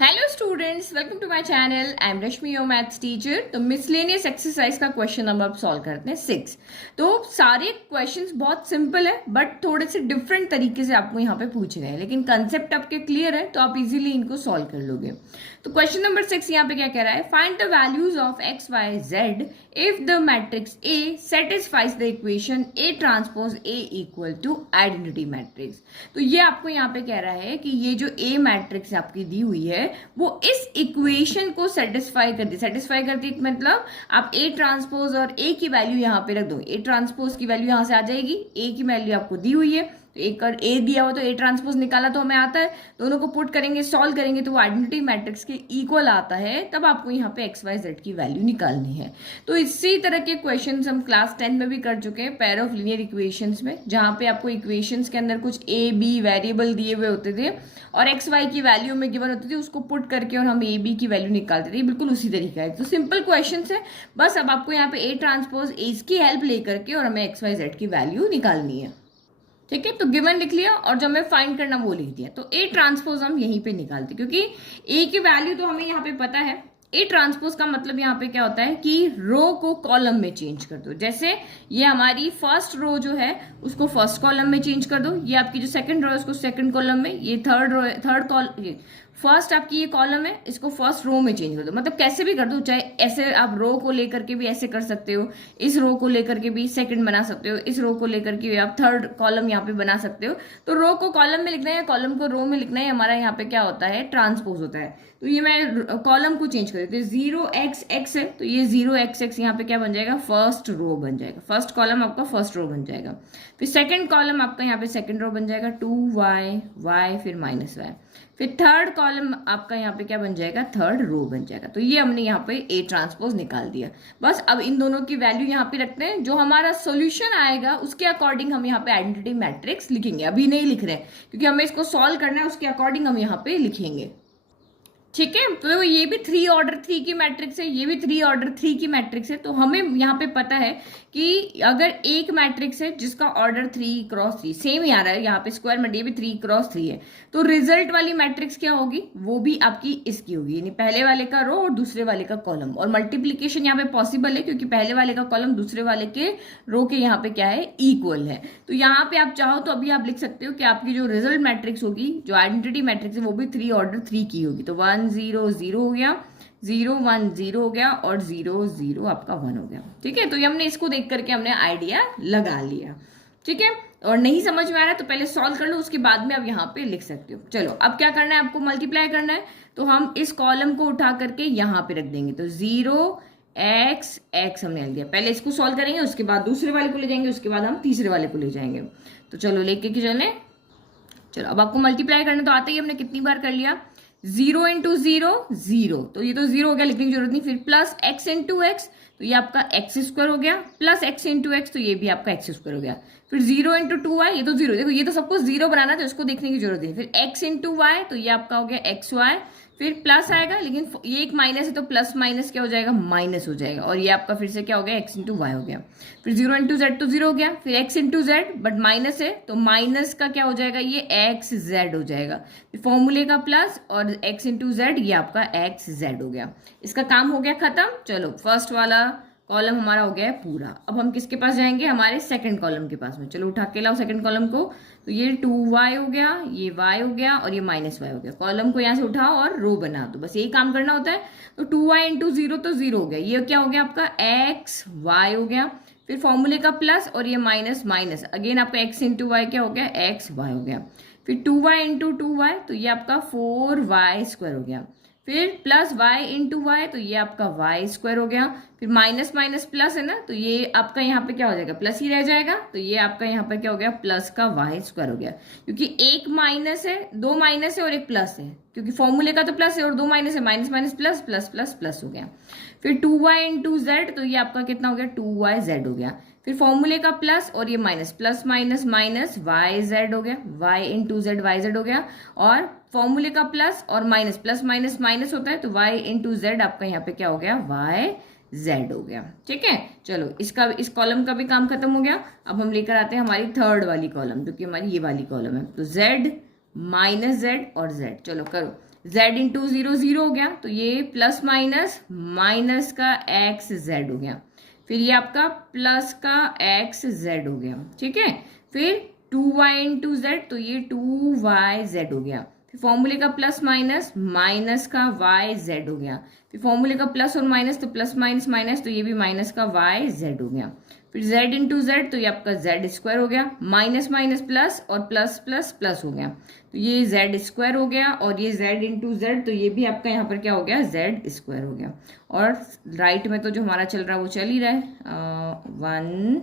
Hello students, welcome to my channel. I am Rashmi, your maths teacher. तो miscellaneous exercise का question number अब solve करते हैं 6। तो सारे क्वेश्चंस बहुत सिंपल है बट थोड़े से डिफरेंट तरीके से आपको यहाँ पे पूछे गए हैं, लेकिन कंसेप्ट आपके क्लियर है तो आप इजीली इनको सॉल्व कर लोगे। तो क्वेश्चन नंबर 6 यहाँ पे क्या कह रहा है, find the values of X Y Z if the matrix A satisfies the equation A transpose A equal to identity matrix. तो ये आपको यहाँ पे कह रहा है कि ये जो ए मैट्रिक्स आपकी दी हुई है वो इस इक्वेशन को सेटिस्फाई करती मतलब आप ए ट्रांसपोज और ए की वैल्यू यहाँ पे रख दो। ए ट्रांसपोज की वैल्यू यहाँ से आ जाएगी, ए की वैल्यू आपको दी हुई है तो एक और ए दिया हो तो ए ट्रांसपोज निकाला तो हमें आता है, दोनों को पुट करेंगे सॉल्व करेंगे तो वो आइडेंटिटी मैट्रिक्स के इक्वल आता है। तब आपको यहाँ पे एक्स वाई जेड की वैल्यू निकालनी है। तो इसी तरह के क्वेश्चंस हम क्लास 10 में भी कर चुके हैं पेयर ऑफ लीनियर इक्वेशंस में, जहां पे आपको इक्वेशंस के अंदर कुछ ए बी वेरिएबल दिए हुए होते थे और एक्स वाई की वैल्यू में गिवन होती थी, उसको पुट करके और हम ए बी की वैल्यू निकालते थे। बिल्कुल उसी तरीका है। तो सिंपल क्वेश्चन है, बस अब आपको यहाँ पे ए ट्रांसपोज इसकी हेल्प लेकर के और हमें एक्स वाई जेड की वैल्यू निकालनी है। ठीक है, तो गिवन लिख लिया और जो हमें फाइंड करना वो लिख दिया। तो ए ट्रांसपोज हम यहीं पे निकालते क्योंकि ए की वैल्यू तो हमें यहाँ पे पता है। ए ट्रांसपोज का मतलब यहाँ पे क्या होता है कि रो को कॉलम में चेंज कर दो। जैसे ये हमारी फर्स्ट रो जो है उसको फर्स्ट कॉलम में चेंज कर दो, ये आपकी जो सेकंड रो है उसको सेकंड कॉलम में, ये third row third column, first आपकी ये कॉलम है इसको फर्स्ट रो में चेंज कर दो। मतलब कैसे भी कर दो, चाहे ऐसे आप रो को लेकर के भी ऐसे कर सकते हो, इस रो को लेकर के भी सेकंड बना सकते हो, इस रो को लेकर के भी आप थर्ड कॉलम यहाँ पे बना सकते हो। तो रो को कॉलम में लिखना है या कॉलम को रो में लिखना है, हमारा यहाँ पे क्या होता है, ट्रांसपोज होता है। तो ये मैं कॉलम को चेंज कर देती हूँ, 0x(x) है तो ये 0x(x) यहाँ पे क्या बन जाएगा, फर्स्ट रो बन जाएगा। फर्स्ट कॉलम आपका फर्स्ट रो बन जाएगा। फिर सेकंड कॉलम आपका यहाँ पे सेकंड रो बन जाएगा, 2y फिर -y। फिर थर्ड कॉलम आपका यहाँ पे क्या बन जाएगा, थर्ड रो बन जाएगा। तो ये हमने यहाँ पे ए ट्रांसपोज निकाल दिया। बस अब इन दोनों की वैल्यू यहाँ पे रखते हैं, जो हमारा सॉल्यूशन आएगा उसके अकॉर्डिंग हम यहाँ पे आइडेंटिटी मैट्रिक्स लिखेंगे। अभी नहीं लिख रहे हैं क्योंकि हमें इसको सॉल्व करना है, उसके अकॉर्डिंग हम यहाँ पे लिखेंगे। ठीक है, तो ये भी 3 ऑर्डर 3 की मैट्रिक्स है, ये भी 3 ऑर्डर 3 की मैट्रिक्स है। तो हमें यहाँ पे पता है कि अगर एक मैट्रिक्स है जिसका ऑर्डर 3x3 सेम ही आ रहा है, यहाँ पे स्क्वायर में ये भी 3x3 है, तो रिजल्ट वाली मैट्रिक्स क्या होगी, वो भी आपकी इसकी होगी, यानी पहले वाले का रो और दूसरे वाले का कॉलम। और मल्टीप्लीकेशन यहाँ पे पॉसिबल है क्योंकि पहले वाले का कॉलम दूसरे वाले के रो के यहाँ पे क्या है, इक्वल है। तो यहाँ पे आप चाहो तो अभी आप लिख सकते हो कि आपकी जो रिजल्ट मैट्रिक्स होगी, जो आइडेंटिटी मैट्रिक्स है, वो भी 3 ऑर्डर 3 की होगी। तो 1 0 0 हो गया, 0 1 0 हो गया और 0 0 आपका 1 हो गया। ठीक है, तो ये हमने इसको देख करके हमने आइडिया लगा लिया। ठीक है, और नहीं समझ में आ रहा है तो पहले सॉल्व कर लो, उसके बाद में आप यहाँ पे लिख सकते हो। चलो अब क्या करना है, आपको मल्टीप्लाई करना है। तो हम इस कॉलम को उठा करके यहाँ पे रख देंगे। तो 0x(x) हमने लिख दिया। पहले इसको सॉल्व करेंगे, उसके बाद दूसरे वाले को ले जाएंगे, उसके बाद हम तीसरे वाले को ले जाएंगे। तो चलो लेके के चले। चलो अब आपको मल्टीप्लाई करना तो आते ही, हमने कितनी बार कर लिया, 0 × 0 0, तो ये तो 0 हो गया, लिखने की जरूरत नहीं। फिर प्लस x × x, तो ये आपका x² हो गया, प्लस x × x, तो ये भी आपका x² हो गया। फिर 0 × 2y, ये तो 0, देखो ये तो सबको 0 बनाना है तो इसको देखने की जरूरत नहीं। फिर x × y, तो ये आपका हो गया xy। फिर प्लस आएगा, लेकिन ये एक माइनस है तो प्लस माइनस क्या हो जाएगा, माइनस हो जाएगा। और ये आपका फिर से क्या हो गया, x × y हो गया। फिर 0 × z तो 0 हो गया। फिर x × z, बट माइनस है तो माइनस का क्या हो जाएगा, ये xz हो जाएगा। फिर फॉर्मूले का प्लस और x × z, ये आपका xz हो गया। इसका काम हो गया खत्म। चलो फर्स्ट वाला कॉलम हमारा हो गया है पूरा। अब हम किसके पास जाएंगे, हमारे सेकंड कॉलम के पास में। चलो उठा के लाओ सेकंड कॉलम को। तो ये 2y हो गया, ये y हो गया और ये -y हो गया। कॉलम को यहाँ से उठाओ और रो बना दो, बस यही काम करना होता है। तो 2y × 0 तो 0 हो गया, ये क्या हो गया आपका xy हो गया। फिर फॉर्मूले का प्लस और ये माइनस माइनस, अगेन आपका x × y क्या हो गया, xy हो गया। फिर 2y × 2y, तो ये आपका 4y² हो गया। फिर प्लस y × y, तो ये आपका y² हो गया। फिर माइनस माइनस प्लस है ना, तो ये आपका यहाँ पे क्या हो जाएगा, प्लस ही रह जाएगा। तो ये आपका यहाँ पे क्या हो गया, प्लस का y² हो गया। क्योंकि एक माइनस है, 2 माइनस है और एक प्लस है, क्योंकि फॉर्मूले का तो प्लस है और 2 माइनस है, minus minus plus plus plus plus हो गया। फिर 2y × z, तो ये आपका कितना हो गया, 2yz हो गया। फिर फॉर्मूले का प्लस और ये minus, plus minus minus yz हो गया, y × z yz हो गया। और फॉर्मूले का प्लस और माइनस, प्लस माइनस माइनस होता है, तो y × z आपका यहाँ पे क्या हो गया, yz हो गया। ठीक है, चलो इसका इस कॉलम का भी काम खत्म हो गया। अब हम लेकर आते हैं हमारी थर्ड वाली कॉलम, जो कि हमारी ये वाली कॉलम है। तो z -z और z, चलो करो। z इंटू जीरो जीरो हो गया, तो ये प्लस माइनस माइनस का एक्स जेड हो गया, फिर ये आपका प्लस का एक्स जेड हो गया, ठीक है। फिर 2y इंटू जेड, तो ये 2yz हो गया। फिर फॉर्मूले का प्लस माइनस माइनस का yz हो गया। फिर फॉर्मूले का प्लस और माइनस, तो प्लस माइनस माइनस, तो ये भी माइनस का yz हो गया। फिर z इंटू जेड, तो ये आपका जेड स्क्वायर हो गया, माइनस माइनस प्लस और प्लस प्लस प्लस हो गया, तो ये जेड स्क्वायर हो गया। और ये z इंटू जेड, तो ये भी आपका यहाँ पर क्या हो गया, जेड स्क्वायर हो गया। और राइट में तो जो हमारा चल रहा है वो चल ही रहा है, 1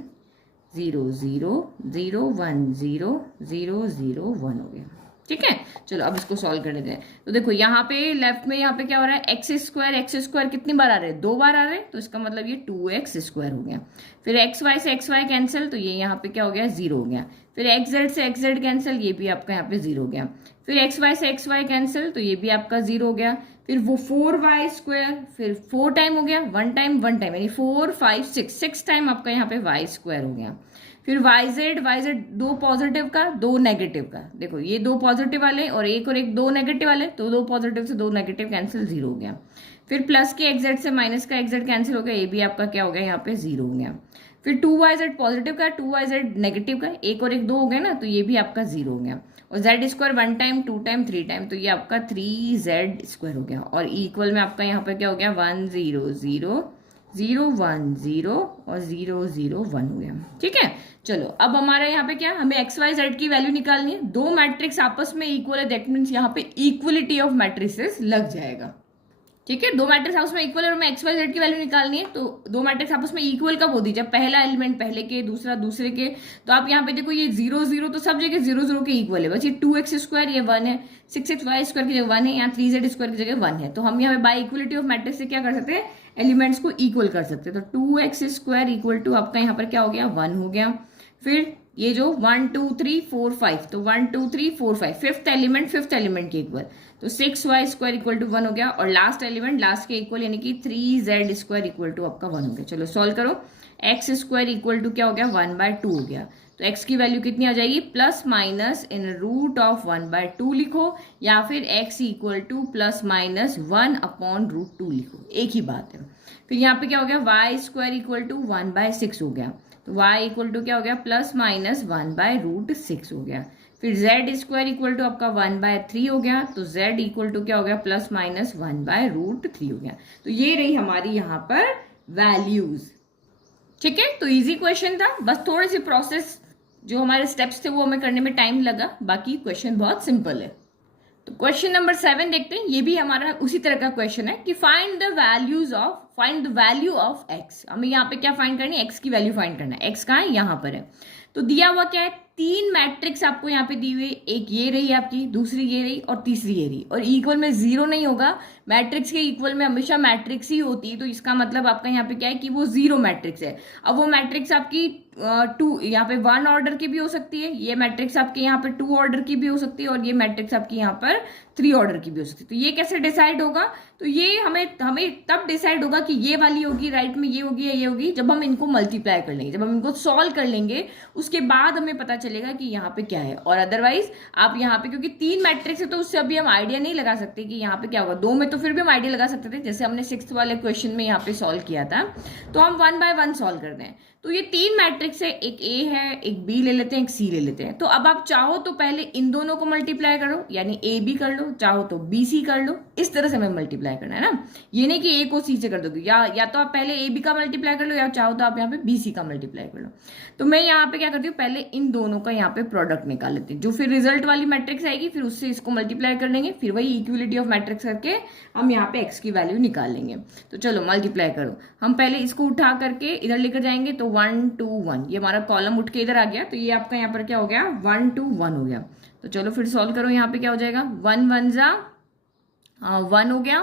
0 0 0 1 0 0 0 1 हो गया, ठीक है। चलो अब इसको सॉल्व कर लेते हैं। तो देखो यहाँ पे लेफ्ट में यहाँ पे क्या हो रहा है, एक्स स्क्वायर कितनी बार आ रहे हैं, 2 बार आ रहे हैं, तो इसका मतलब ये 2x स्क्वायर हो गया। फिर एक्स वाई से एक्स वाई कैंसिल, तो ये यहाँ पे क्या हो गया, 0 हो गया। फिर एक्स जेड से एक्स जेड कैंसिल, ये भी आपका यहाँ पे 0 हो गया। फिर एक्स वाई से एक्स वाई कैंसिल, तो ये भी आपका 0 हो गया। फिर वो 4y स्क्वायर, फिर 4 टाइम हो गया, 1 टाइम यानी 4 5 6 टाइम आपका यहाँ पे y स्क्वायर हो गया। फिर yz दो पॉजिटिव का दो नेगेटिव का, देखो ये दो पॉजिटिव वाले और एक दो नेगेटिव वाले, तो दो पॉजिटिव से दो नेगेटिव कैंसिल, 0 हो गया। फिर प्लस के एक्जेड से माइनस का एक्जेड कैंसिल हो गया, ये भी आपका क्या हो गया, यहाँ पे 0 हो गया। फिर 2yz पॉजिटिव का 2yz नेगेटिव का, एक और एक दो हो गया ना, तो ये भी आपका 0 हो गया। और z square 1 time 2 time 3 time, तो ये आपका 3z स्क्वायर हो गया। और इक्वल में आपका यहाँ पे क्या हो गया, 1 0 0 0 1 0 और 0 0 1 हो गया, ठीक है। चलो अब हमारा यहाँ पे क्या, हमें एक्स वाई जेड की वैल्यू निकालनी है। दो मैट्रिक्स आपस में इक्वल है, दैट मीन्स यहाँ पे इक्वलिटी ऑफ मैट्रिसेस लग जाएगा, ठीक है। दो मैट्रिक्स आपस में इक्वल है और हमें एक्स वाई जेड की वैल्यू निकालनी है। तो दो मैट्रिक्स आपस में इक्वल कब होती है, जब पहला एलिमेंट पहले के, दूसरा दूसरे के। तो आप यहाँ पे देखो ये 0 0 तो सब जगह 0 0 के इक्वल है, बस ये 2x स्क्वायर ये 1 है, 6xy स्क्वायर की जगह 1 है, यहाँ 3z स्क्वायर की जगह 1 है। तो हम यहाँ पे बाय इक्वलिटी ऑफ मैट्रिक्स से क्या कर सकते हैं, एलिमेंट्स को इक्वल कर सकते हैं। तो 2x स्क्वायर इक्वल टू आपका यहाँ पर क्या हो गया, 1 हो गया। फिर ये जो 1 2 3 4 5, तो 1 2 3 4 5 फिफ्थ एलिमेंट के इक्वल, तो 6y स्क्वायर इक्वल टू 1 हो गया। और लास्ट एलिमेंट लास्ट के इक्वल यानी कि 3z स्क्वायर इक्वल टू आपका 1 हो गया। चलो सॉल्व करो, एक्स स्क्वायर इक्वल टू क्या हो गया, 1/2 हो गया। तो x की वैल्यू कितनी आ जाएगी, plus minus in root of 1/2 लिखो, या फिर x equal to plus minus 1/√2 लिखो, एक ही बात है। फिर यहाँ पे क्या हो गया, y स्क्वायर इक्वल टू 1/6 हो गया। तो y इक्वल टू क्या हो गया, प्लस माइनस 1/√6 हो गया। फिर z स्क्वायर इक्वल टू आपका 1/3 हो गया। तो z इक्वल टू क्या हो गया, प्लस माइनस 1/√3 हो गया। तो ये रही हमारी यहाँ पर वैल्यूज, ठीक है। तो इजी क्वेश्चन था, बस थोड़ी सी प्रोसेस जो हमारे स्टेप्स थे वो हमें करने में टाइम लगा, बाकी क्वेश्चन बहुत सिंपल है। तो क्वेश्चन नंबर 7 देखते हैं, ये भी हमारा उसी तरह का क्वेश्चन है कि find the value of x. हमें यहाँ पे क्या फाइंड करनी है, एक्स की वैल्यू फाइंड करना है। एक्स कहाँ है, यहाँ पर है। तो दिया हुआ क्या है, 3 मैट्रिक्स आपको यहाँ पे दी हुई, एक ये रही आपकी, दूसरी ये रही और तीसरी ये रही। और इक्वल में 0 नहीं होगा, मैट्रिक्स के इक्वल में हमेशा मैट्रिक्स ही होती है। तो इसका मतलब आपका यहाँ पे क्या है कि वो 0 मैट्रिक्स है। अब वो मैट्रिक्स आपकी 2 यहाँ पे 1 ऑर्डर की भी हो सकती है, ये मैट्रिक्स आपके यहाँ पे 2 ऑर्डर की भी हो सकती है, और ये मैट्रिक्स आपकी यहाँ पर 3 ऑर्डर की भी हो सकती है। तो ये कैसे डिसाइड होगा, तो ये हमें तब डिसाइड होगा कि ये वाली होगी राइट में, ये होगी या ये होगी, जब हम इनको मल्टीप्लाई कर लेंगे, जब हम इनको सॉल्व कर लेंगे, उसके बाद हमें पता चलेगा कि यहाँ पे क्या है। और अदरवाइज आप यहाँ पे, क्योंकि 3 मैट्रिक्स है तो उससे अभी हम आइडिया नहीं लगा सकते कि यहाँ पे क्या होगा। 2 में तो फिर भी हम आइडिया लगा सकते थे, जैसे हमने 6th वाले क्वेश्चन में यहाँ पे सॉल्व किया था। तो हम 1 बाय 1 सॉल्व करते हैं। तो ये 3 मैट्रिक्स है, एक ए है, एक बी ले लेते हैं, एक सी ले लेते हैं। तो अब आप चाहो तो पहले इन दोनों को मल्टीप्लाई करो, यानी ए बी कर लो, चाहो तो बी सी कर लो। इस तरह से हमें मल्टीप्लाई करना है ना, ये नहीं कि ए को सी से कर दोगे, या तो आप पहले ए बी का मल्टीप्लाई कर लो, या चाहो तो आप यहाँ पे बी सी का मल्टीप्लाई कर लो। तो मैं यहाँ पे क्या करती हूँ, पहले इन दोनों का यहाँ पे प्रोडक्ट निकाल लेते हैं, जो फिर रिजल्ट वाली मैट्रिक्स आएगी, फिर उससे इसको मल्टीप्लाई कर लेंगे, फिर वही इक्वलिटी ऑफ मैट्रिक्स करके हम यहाँ पे एक्स की वैल्यू निकाल लेंगे। तो चलो मल्टीप्लाई करो, हम पहले इसको उठा करके इधर लेकर जाएंगे, तो 1 2 1, ये हमारा कॉलम उठ के इधर आ गया। तो ये आपका यहाँ पर क्या हो गया, 1 2 1 हो गया। तो चलो फिर सॉल्व करो, यहाँ पे क्या हो जाएगा, 1 1 जा 1 हो गया,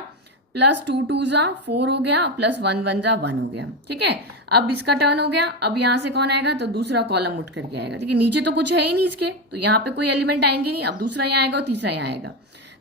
प्लस 2 2 जा 4 हो गया, प्लस 1 1 जा 1 हो गया, ठीक है। अब इसका टर्न हो गया, अब यहाँ से कौन आएगा, तो दूसरा कॉलम उठ करके आएगा, ठीक है। नीचे तो कुछ है ही नहीं इसके, तो यहाँ पे कोई एलिमेंट आएंगे नहीं। अब दूसरा यहाँ आएगा और तीसरा यहाँ आएगा,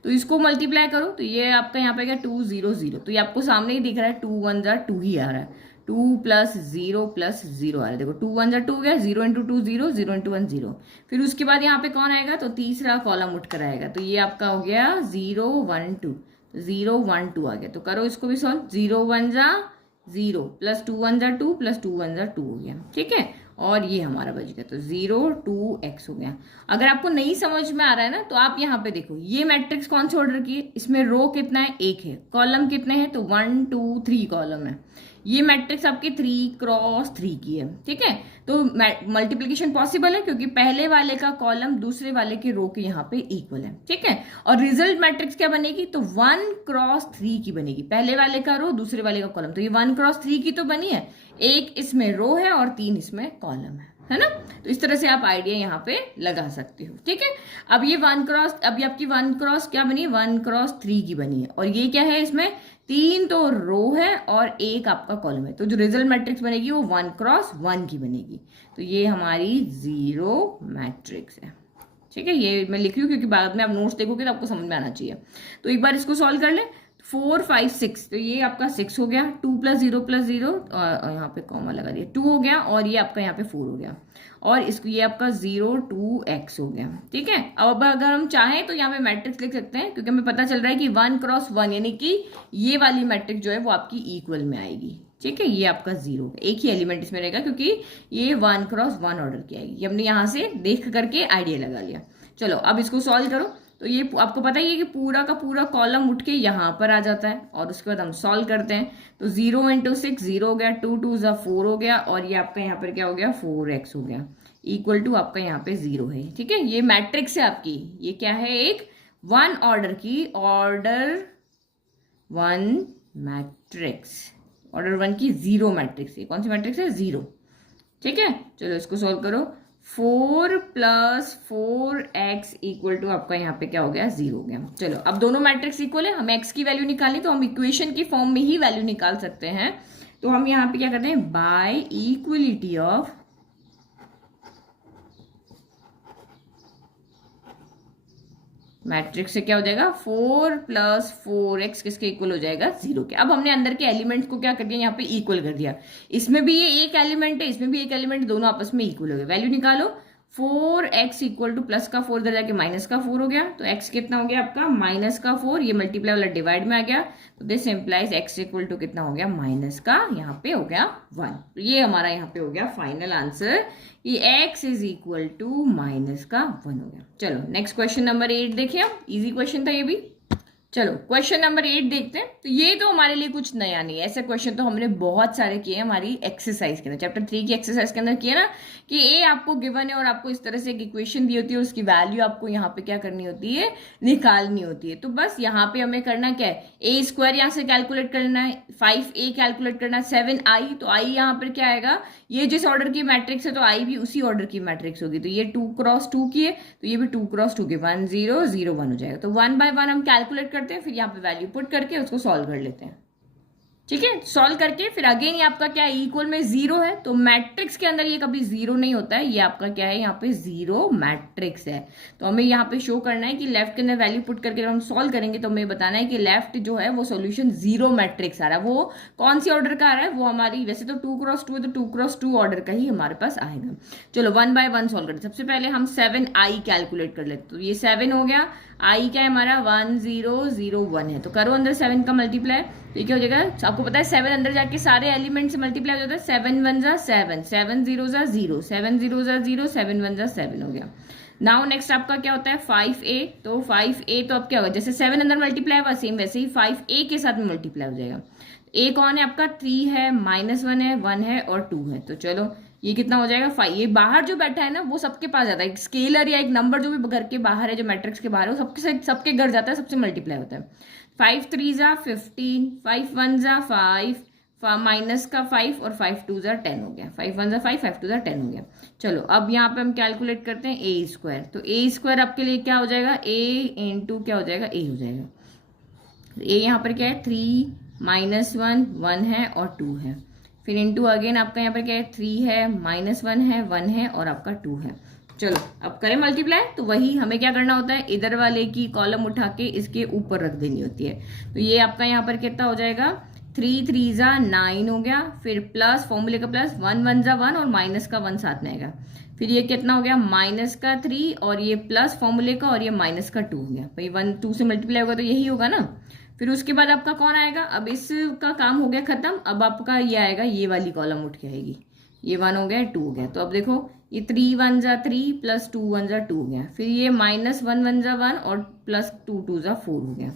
तो इसको मल्टीप्लाई करो, तो ये आपका यहाँ पे क्या 2 0 0, तो ये आपको सामने ही दिख रहा है, 2 1 जा 2 ही आ रहा है। 2 प्लस 0 प्लस 0 आ रहा है, देखो 2 1 जा 2 हो गया, 0 इंटू 2 0, 0 इंटू 1 0। फिर उसके बाद यहाँ पे कौन आएगा, तो तीसरा कॉलम उठकर आएगा, तो ये आपका हो गया 0 1 2, 0 1 2 आ गया। तो करो इसको भी सॉल्व, 0 1 जा 0 प्लस 2 1 जा 2 प्लस 2 1 जा 2 हो गया, ठीक है। और ये हमारा बच गया, तो 0 2 x हो गया। अगर आपको नहीं समझ में आ रहा है ना, तो आप यहाँ पे देखो ये मैट्रिक्स कौन से ऑर्डर की है, इसमें रो कितना है, 1 है, कॉलम कितने हैं, तो 1 2 3 कॉलम है। ये मैट्रिक्स आपकी 3 क्रॉस 3 की है, ठीक है। तो मल्टीप्लीकेशन पॉसिबल है क्योंकि पहले वाले का कॉलम दूसरे वाले के रो के यहाँ पे इक्वल है, ठीक है। और रिजल्ट मैट्रिक्स क्या बनेगी, तो 1 क्रॉस 3 की बनेगी, पहले वाले का रो दूसरे वाले का कॉलम, तो ये 1 क्रॉस 3 की तो बनी है, 1 इसमें रो है और 3 इसमें कॉलम है ना। तो इस तरह से आप आइडिया यहाँ पे लगा सकते हो, ठीक है। अब ये 1 क्रॉस, अभी आपकी 1 क्रॉस क्या बनी है, 1 क्रॉस 3 की बनी है, और ये क्या है, इसमें 3 तो रो है और 1 आपका कॉलम है, तो जो रिजल्ट मैट्रिक्स बनेगी वो 1 क्रॉस 1 की बनेगी। तो ये हमारी 0 मैट्रिक्स है, ठीक है। ये मैं लिख रही हूँ क्योंकि बाद में आप नोट्स देखोगे तो आपको समझ में आना चाहिए। तो एक बार इसको सॉल्व कर ले, 4 5 6, तो ये आपका 6 हो गया, 2 प्लस 0 प्लस 0, और यहाँ पे कॉमा लगा दिया, 2 हो गया, और ये आपका यहाँ पे 4 हो गया, और इसको ये आपका 0 2 x हो गया, ठीक है। अब अगर हम चाहें तो यहाँ पे मैट्रिक्स लिख सकते हैं, क्योंकि हमें पता चल रहा है कि 1 क्रॉस 1 यानी कि ये वाली मैट्रिक्स जो है वो आपकी इक्वल में आएगी, ठीक है। ये आपका 0, एक ही एलिमेंट इसमें रहेगा क्योंकि ये 1 क्रॉस 1 ऑर्डर की आएगी। ये हमने यहाँ से देख करके आइडिया लगा लिया। चलो अब इसको सॉल्व करो, तो ये आपको पता ही है कि पूरा का पूरा कॉलम उठ के यहाँ पर आ जाता है, और उसके बाद हम सॉल्व करते हैं। तो 0 इंटू 6 0 हो गया, 2 2 जा 4 हो गया, और ये आपका यहाँ पर क्या हो गया, 4x हो गया, इक्वल टू आपका यहाँ पे 0 है, ठीक है। ये मैट्रिक्स है आपकी, ये क्या है, एक 1 ऑर्डर की, ऑर्डर 1 मैट्रिक्स, ऑर्डर 1 की 0 मैट्रिक्स। ये कौन सी मैट्रिक्स है, 0, ठीक है। चलो इसको सॉल्व करो, 4 प्लस 4x इक्वल टू आपका यहाँ पे क्या हो गया, 0 हो गया। चलो अब दोनों मैट्रिक्स इक्वल है, हमें x की वैल्यू निकालनी, तो हम इक्वेशन की फॉर्म में ही वैल्यू निकाल सकते हैं। तो हम यहाँ पे क्या करते हैं, बाय इक्वलिटी ऑफ मैट्रिक्स से क्या हो जाएगा, 4 प्लस 4x किसके इक्वल हो जाएगा, 0 के। अब हमने अंदर के एलिमेंट्स को क्या कर दिया, यहाँ पे इक्वल कर दिया, इसमें भी ये एक एलिमेंट है, इसमें भी एक एलिमेंट, दोनों आपस में इक्वल हो गए। वैल्यू निकालो, 4x इक्वल टू प्लस का 4 इधर जाके माइनस का 4 हो गया, तो x कितना हो गया आपका, माइनस का 4, ये मल्टीप्लाई वाला डिवाइड में आ गया, तो this implies x equal to कितना हो गया, माइनस का यहाँ पे हो गया 1। तो ये हमारा यहाँ पे हो गया फाइनल आंसर, ये x is equal to minus का 1 हो गया। चलो नेक्स्ट क्वेश्चन नंबर 8 देखिए, इजी क्वेश्चन था ये भी। चलो क्वेश्चन नंबर 8 देखते हैं। तो ये तो हमारे लिए कुछ नया नहीं है, ऐसे क्वेश्चन तो हमने बहुत सारे किए हैं हमारी एक्सरसाइज के अंदर, चैप्टर 3 की एक्सरसाइज के अंदर किए ना, कि ए आपको गिवन है और आपको इस तरह से एक इक्वेशन दी होती है, उसकी वैल्यू आपको यहाँ पे क्या करनी होती है, निकालनी होती है। तो बस यहाँ पे हमें करना क्या है, ए स्क्वायर यहाँ से कैलकुलेट करना है, 5a कैलकुलेट करना है, 7i, तो i यहाँ पर क्या आएगा, ये जिस ऑर्डर की मैट्रिक्स है तो i भी उसी ऑर्डर की मैट्रिक्स होगी। तो ये 2 क्रॉस 2 की है, तो ये भी 2 क्रॉस 2 की, 1 0 0 1 हो जाएगा। तो 1 बाय 1 हम कैलकुलेट करते हैं, फिर यहाँ पे वैल्यू पुट करके उसको सॉल्व कर लेते हैं, ठीक है। सॉल्व करके फिर अगेन ये आपका क्या है, इक्वल में 0 है, तो मैट्रिक्स के अंदर ये कभी 0 नहीं होता है, ये आपका क्या है, यहाँ पे 0 मैट्रिक्स है। तो हमें यहाँ पे शो करना है कि लेफ्ट के अंदर वैल्यू पुट करके जब हम सॉल्व करेंगे तो हमें बताना है कि लेफ्ट जो है वो सॉल्यूशन 0 मैट्रिक्स आ रहा है, वो कौन सी ऑर्डर का आ रहा है, वो हमारी वैसे तो 2 क्रॉस 2 है, तो 2 क्रॉस 2 ऑर्डर का ही हमारे पास आएगा। चलो 1 बाय 1 सॉल्व करते। सबसे पहले हम 7i कैलकुलेट कर लेते, तो ये 7 हो गया, i क्या है हमारा 1 0 0 1 है, तो करो अंदर 7 का मल्टीप्लाई, तो ये क्या हो जाएगा, आपको पता है 7 अंदर जाके सारे एलिमेंट से मल्टीप्लाई हो जाता है, 7 1 जा 7, 7 0 जा 0, 7 0 जा 0, 7 1 जा 7 हो गया। नाउ नेक्स्ट आपका क्या होता है 5a, तो 5a तो अब क्या होगा, जैसे 7 अंदर मल्टीप्लाई हुआ सेम वैसे ही 5a के साथ में मल्टीप्लाई हो जाएगा। a कौन है आपका, 3 है, -1 है, 1 है और 2 है, तो चलो ये कितना हो जाएगा 5। ये बाहर जो बैठा है ना वो सबके पास जाता है, एक स्केलर या एक नंबर जो भी घर के बाहर है, जो मैट्रिक्स के बाहर है, वो सबके घर जाता है, सबसे मल्टीप्लाई होता है। 5 3 जा 15, 5 1 जा 5, माइनस का 5 और 5 2 जा 10 हो गया, 5 1 जा 5, 5 2 जा 10 हो गया। चलो अब यहाँ पे हम कैलकुलेट करते हैं ए स्क्वायर, तो ए स्क्वायर आपके लिए क्या हो जाएगा, ए इंटू क्या हो जाएगा, ए हो जाएगा। ए यहाँ पर क्या है 3 -1 1 है और 2 है, फिर इंटू अगेन आपका यहाँ पर क्या है 3 है, -1 है, 1 है और आपका 2 है। चलो अब करें मल्टीप्लाई, तो वही हमें क्या करना होता है, इधर वाले की कॉलम उठा के इसके ऊपर रख देनी होती है। तो ये आपका यहाँ पर कितना हो जाएगा 3 3 जा 9 हो गया, फिर प्लस फॉर्मूले का प्लस, 1 1 जा 1 और माइनस का 1 साथ में आएगा, फिर ये कितना हो गया माइनस का 3 और ये प्लस फॉर्मूले का और ये माइनस का 2 हो गया। भाई 1 2 से मल्टीप्लाई होगा तो यही होगा ना। फिर उसके बाद आपका कौन आएगा, अब इसका काम हो गया खत्म, अब आपका ये आएगा, ये वाली कॉलम उठ के आएगी, ये 1 हो गया 2 हो गया। तो अब देखो ये 3 1 जा 3 प्लस 2 1 जा 2 हो गया, फिर ये माइनस 1 1 जा 1 और प्लस 2 2 जा 4 हो गया।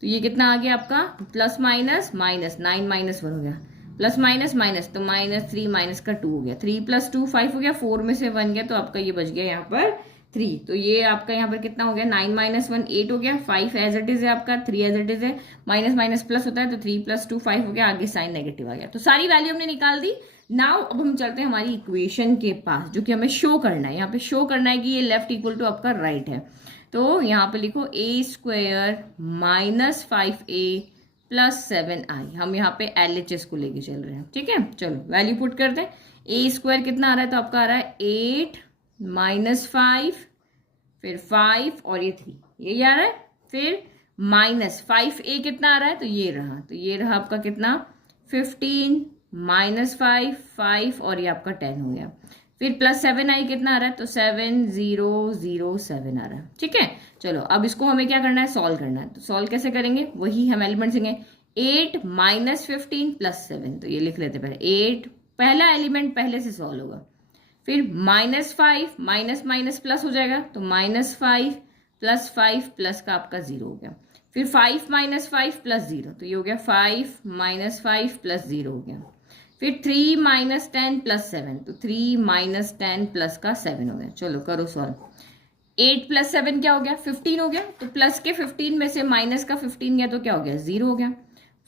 तो ये कितना आ गया आपका प्लस माइनस माइनस 9 माइनस 1 हो गया, प्लस माइनस माइनस तो माइनस 3 माइनस का 2 हो गया, 3 प्लस 2 5 हो गया, 4 में से 1 गया तो आपका ये बच गया यहाँ पर 3। तो ये आपका यहाँ पर कितना हो गया 9 माइनस 1 8 हो गया, 5 एज इट इज है आपका, 3 एज इट इज है, माइनस माइनस प्लस होता है तो 3 प्लस 2 5 हो गया, आगे साइन नेगेटिव आ गया। तो सारी वैल्यू हमने निकाल दी। नाउ अब हम चलते हैं हमारी इक्वेशन के पास जो कि हमें शो करना है। यहाँ पे शो करना है कि ये लेफ्ट इक्वल टू आपका राइट है। तो यहाँ पे लिखो a square minus 5a plus 7i। हम यहाँ पे LHS को लेके चल रहे हैं, ठीक है। चलो वैल्यू पुट करते हैं। a स्क्वायर कितना आ रहा है, तो आपका आ रहा है 8 माइनस 5 फिर 5 और ये 3, ये आ रहा है। फिर माइनस 5a कितना आ रहा है, तो ये रहा, तो ये रहा आपका कितना 15 माइनस 5 5 और ये आपका 10 हो गया। फिर प्लस 7i कितना आ रहा है, तो 7007 आ रहा है, ठीक है। चलो अब इसको हमें क्या करना है, सॉल्व करना है। तो सॉल्व कैसे करेंगे, वही हम एलिमेंट देंगे 8 माइनस 15 प्लस 7, तो ये लिख लेते पहले 8, पहला एलिमेंट पहले से सॉल्व होगा। फिर माइनस 5 माइनस माइनस प्लस हो जाएगा, तो माइनस 5 प्लस का आपका 0 हो गया। फिर 5 माइनस 5 प्लस 0, तो ये हो गया 5 माइनस 5 प्लस 0 हो गया। फिर 3 माइनस 10 प्लस 7, तो 3 माइनस 10 प्लस का 7 हो गया। चलो करो सॉल्व। 8 प्लस 7 क्या हो गया 15 हो गया, तो प्लस के 15 में से माइनस का 15 गया तो क्या हो गया 0 हो गया।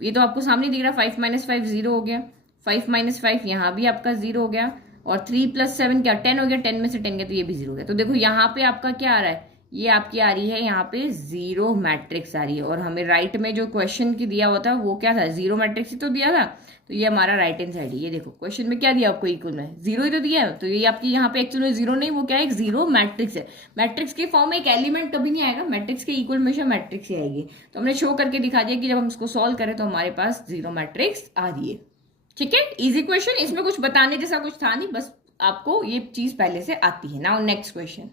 ये तो आपको सामने दिख रहा है, 5 माइनस 5 0 हो गया, 5 माइनस 5 यहाँ भी आपका 0 हो गया, और 3 प्लस 7 क्या 10 हो गया, 10 में से 10 गया तो ये भी 0 हो गया। तो देखो यहाँ पे आपका क्या आ रहा है, ये आपकी आ रही है यहाँ पे 0 मैट्रिक्स आ रही है। और हमें राइट में जो क्वेश्चन की दिया हुआ था वो क्या था, 0 मैट्रिक्स ही तो दिया था। तो ये हमारा राइट हैंड साइड है। ये देखो क्वेश्चन में क्या दिया आपको, इक्वल में 0 ही तो दिया है। तो ये आपकी यहाँ पे एक्चुअली में 0 नहीं, वो क्या है, एक 0 मैट्रिक्स है। मैट्रिक्स के फॉर्म में एक एलिमेंट कभी नहीं आएगा, मैट्रिक्स के इक्वल हमेशा मैट्रिक्स ही आएगी। तो हमने शो करके दिखा दिया कि जब हम इसको सॉल्व करें तो हमारे पास 0 मैट्रिक्स आ रही है, ठीक है। इजी क्वेश्चन, इसमें कुछ बताने जैसा कुछ था नहीं, बस आपको ये चीज पहले से आती है। Now next question.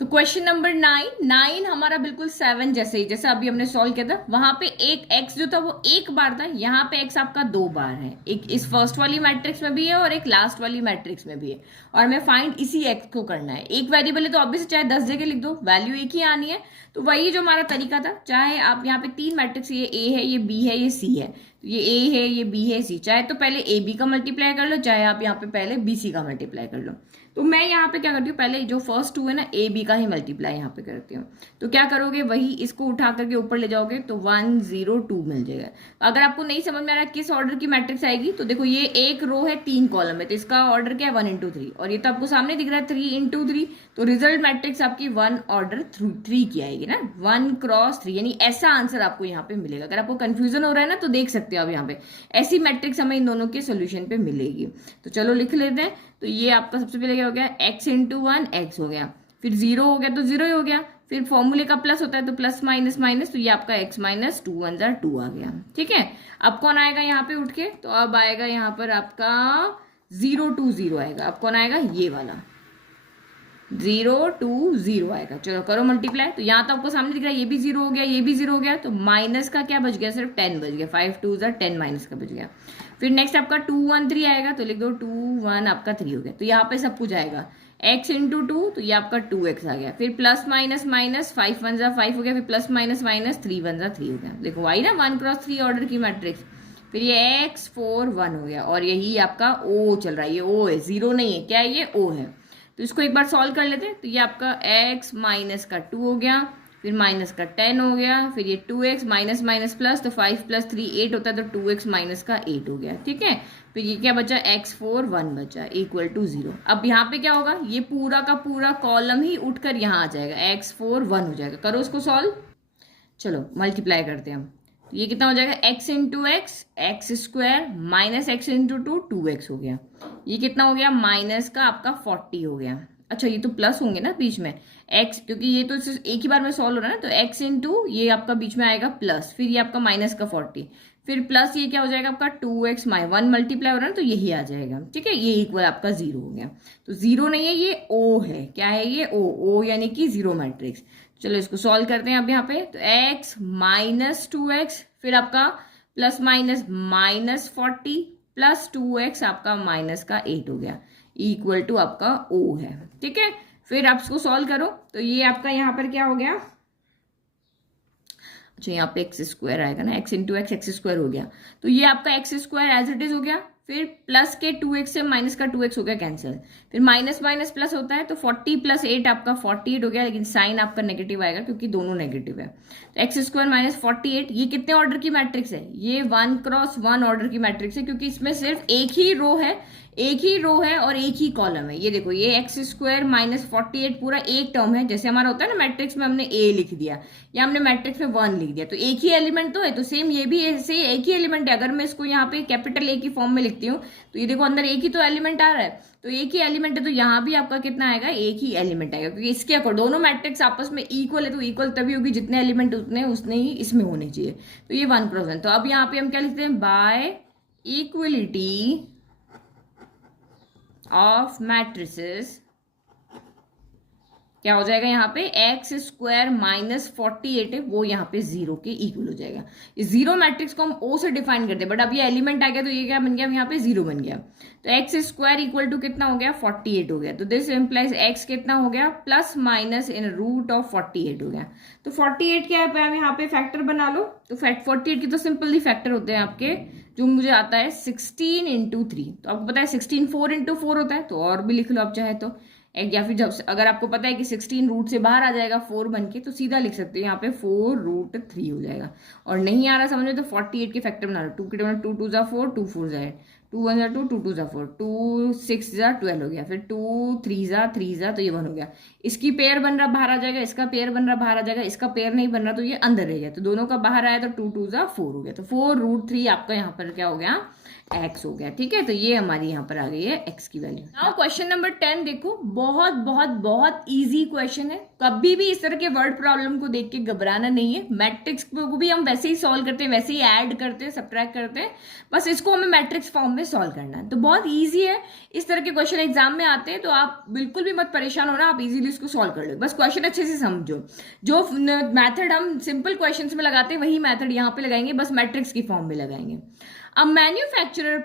तो क्वेश्चन नंबर 9 हमारा बिल्कुल 7 जैसे ही, जैसे अभी हमने सॉल्व किया था, वहां पे एक x जो था वो एक बार था, यहाँ पे x आपका 2 बार है। एक इस फर्स्ट वाली मैट्रिक्स में भी है और एक लास्ट वाली मैट्रिक्स में भी है, और हमें फाइंड इसी x को करना है। एक वेरिएबल है तो ऑब्वियसली चाहे 10 जगह लिख दो, वैल्यू एक ही आनी है। तो वही जो हमारा तरीका था, चाहे आप यहाँ पे 3 मैट्रिक्स, ये a है, ये b है, ये c है, तो ये a है, ये b है, c, चाहे तो पहले ab का मल्टीप्लाई कर लो, चाहे आप यहाँ पे पहले bc का मल्टीप्लाई कर लो। तो मैं यहाँ पे क्या करती हूँ, पहले जो फर्स्ट 2 है ना, ए बी का ही मल्टीप्लाई यहाँ पे करती हूँ। तो क्या करोगे, वही इसको उठा करके ऊपर ले जाओगे तो 1 0 2 मिल जाएगा। अगर आपको नहीं समझ में आ रहा किस ऑर्डर की मैट्रिक्स आएगी, तो देखो ये एक रो है 3 कॉलम है, तो इसका ऑर्डर क्या है 1 into 3, और ये तो आपको सामने दिख रहा है 3 into 3, तो रिजल्ट मैट्रिक्स आपकी 1 ऑर्डर 3 की आएगी ना, 1 क्रॉस 3, यानी ऐसा आंसर आपको यहाँ पे मिलेगा। अगर आपको कंफ्यूजन हो रहा है ना तो देख सकते हो आप, यहाँ पे ऐसी मैट्रिक्स हमें इन दोनों के सोल्यूशन पे मिलेगी। तो चलो लिख लेते हैं। तो ये आपका सबसे पहले क्या हो गया, x into 1 x हो गया, फिर 0 हो गया तो 0 ही हो गया, फिर फॉर्मूले का प्लस होता है तो प्लस माइनस माइनस, तो ये आपका x माइनस 2 1 2 आ गया, ठीक है। अब कौन आएगा यहाँ पे उठ के, तो अब आएगा यहाँ पर आपका 0 2 0 आएगा। अब कौन आएगा, ये वाला 0 2 0 आएगा। चलो करो मल्टीप्लाई। तो यहाँ तो आपको सामने दिख रहा है, ये भी 0 हो गया, ये भी 0 हो गया, तो माइनस का क्या बच गया, सिर्फ 10 बच गया, 5 2 10 माइनस का बच गया। फिर नेक्स्ट आपका 2 1 3 आएगा, तो लिख दो 2 1 आपका 3 हो गया। तो यहाँ पे सब कुछ आएगा x into 2, तो ये आपका 2x आ गया। फिर प्लस माइनस माइनस 5 1 5 हो गया, फिर प्लस माइनस माइनस 3 1 3 हो गया। देखो आई ना 1 क्रॉस 3 ऑर्डर की मैट्रिक्स। फिर ये x 4 1 हो गया, और यही आपका o चल रहा है, ये o है, 0 नहीं है, क्या है ये o है। तो इसको एक बार सॉल्व कर लेते हैं। तो ये आपका x माइनस का 2 हो गया, फिर माइनस का 10 हो गया, फिर ये 2x माइनस माइनस प्लस, तो 5 प्लस 3 8 होता है, तो 2x माइनस का 8 हो गया, ठीक है। फिर ये क्या बचा, x4 1 बचा इक्वल टू 0। अब यहाँ पे क्या होगा, ये पूरा का पूरा कॉलम ही उठकर यहाँ आ जाएगा, x4 1 हो जाएगा। करो उसको सॉल्व। चलो मल्टीप्लाई करते हैं हम। तो ये कितना हो जाएगा, x into x square minus x into 2 2x हो गया। ये कितना हो गया, माइनस का आपका 40 हो गया। अच्छा ये तो प्लस होंगे ना बीच में x, क्योंकि ये तो एक ही बार में सॉल्व हो रहा है ना, तो x इंटू ये आपका बीच में आएगा प्लस, फिर ये आपका माइनस का 40, फिर प्लस ये क्या हो जाएगा आपका 2x माई 1 मल्टीप्लाई हो रहा है तो यही आ जाएगा, ठीक है, ये इक्वल आपका 0 हो गया। तो 0 नहीं है, ये O है। क्या है ये? O यानी कि 0 मैट्रिक्स। चलो इसको सॉल्व करते हैं अब यहाँ पे। तो x माइनस 2x, फिर आपका plus minus minus 40 plus 2x आपका माइनस का 8 हो गया, इक्वल टू आपका O है, ठीक है। फिर आप इसको सॉल्व करो तो ये आपका यहाँ पर क्या हो गया, अच्छा यहाँ पे एक्स स्क्वायर आएगा ना, एक्स इंटू एक्स स्क्वायर हो गया, तो ये आपका X square as it is हो गया। फिर प्लस के 2x से माइनस का 2x हो गया कैंसिल, फिर माइनस माइनस प्लस होता है तो 40 प्लस 8 आपका 48 हो गया, लेकिन साइन आपका नेगेटिव आएगा क्योंकि दोनों नेगेटिव है। तो एक्स स्क्वायर माइनस 48, ये कितने ऑर्डर की मैट्रिक्स है? ये 1 क्रॉस 1 ऑर्डर की मैट्रिक्स है, क्योंकि इसमें सिर्फ एक ही रो है, एक ही रो है और एक ही कॉलम है। ये देखो, ये एक्स स्क्वायर माइनस 48 पूरा एक टर्म है, जैसे हमारा होता है ना मैट्रिक्स में हमने ए लिख दिया या हमने मैट्रिक्स में 1 लिख दिया, तो एक ही एलिमेंट तो है। तो सेम ये भी ऐसे एक ही एलिमेंट है। अगर मैं इसको यहाँ पे कैपिटल ए की फॉर्म में लिखती हूँ तो ये देखो अंदर एक ही तो एलिमेंट आ रहा है, तो एक ही एलिमेंट है, तो यहाँ भी आपका कितना आएगा? एक ही एलिमेंट आएगा, क्योंकि इसके अकॉर्डिंग दोनों मैट्रिक्स आपस में इक्वल है, तो इक्वल तभी होगी जितने एलिमेंट उतने ही इसमें होने चाहिए। तो ये 1 क्रॉस 1। तो अब यहाँ पे हम क्या लिखते हैं? बाय इक्वलिटी ऑफ मैट्रिसेस क्या हो जाएगा यहाँ पे? एक्स स्क्वायर माइनस 48 है वो यहाँ पे 0 के इक्वल हो जाएगा। इस 0 मैट्रिक्स को हम O से डिफाइन करते हैं, बट अब ये एलिमेंट आ गया तो ये क्या बन गया? यहाँ पे 0 बन गया। तो एक्स स्क्वायर इक्वल टू कितना हो गया? 48 हो गया। तो दिस इम्प्लाइज एक्स कितना हो गया? Plus minus in root of 48 हो गया। तो 48 क्या है? यहाँ पे फैक्टर बना लो। तो 48 की तो सिंपली फैक्टर होते हैं आपके, जो मुझे आता है 16 इंटू 3। तो आपको पता है 16 4 इंटू 4 होता है, तो और भी लिख लो आप चाहे तो, या फिर जब अगर आपको पता है कि 16 रूट से बाहर आ जाएगा 4 बन के, तो सीधा लिख सकते हो यहाँ पे 4 रूट 3 हो जाएगा। और नहीं आ रहा समझ में तो 48 के फैक्टर बना लो। 2 के 2 2 जा 4, 2 4 जा 8, 2 1 जा 2, 2 2 जा 4, 2 6 जा 12 हो गया, फिर 2 3 जा तो ये 1 हो गया। इसकी पेयर बन रहा बाहर आ जाएगा, इसका पेयर बन रहा बाहर आ जाएगा, इसका पेयर नहीं बन रहा तो ये अंदर रह गया, तो दोनों का बाहर आया तो 2 2 जा 4 हो गया। तो 4 रूट 3 आपका यहाँ पर क्या हो गया? एक्स हो गया, ठीक है। तो ये हमारी यहाँ पर आ गई है एक्स की वैल्यू। नाउ क्वेश्चन नंबर 10 देखो, बहुत बहुत बहुत इजी क्वेश्चन है। कभी भी इस तरह के वर्ड प्रॉब्लम को देख के घबराना नहीं है। मैट्रिक्स को भी हम वैसे ही सॉल्व करते हैं, वैसे ही ऐड करते हैं, सब्ट्रैक्ट करते हैं, बस इसको हमें मैट्रिक्स फॉर्म में सॉल्व करना है। तो बहुत ईजी है। इस तरह के क्वेश्चन एग्जाम में आते हैं तो आप बिल्कुल भी मत परेशान होना, आप इजीली इसको सॉल्व कर लो। बस क्वेश्चन अच्छे से समझो। जो मैथड हम सिंपल क्वेश्चंस में लगाते हैं वही मैथड यहाँ पे लगाएंगे, बस मैट्रिक्स की फॉर्म में लगाएंगे। A manufacturer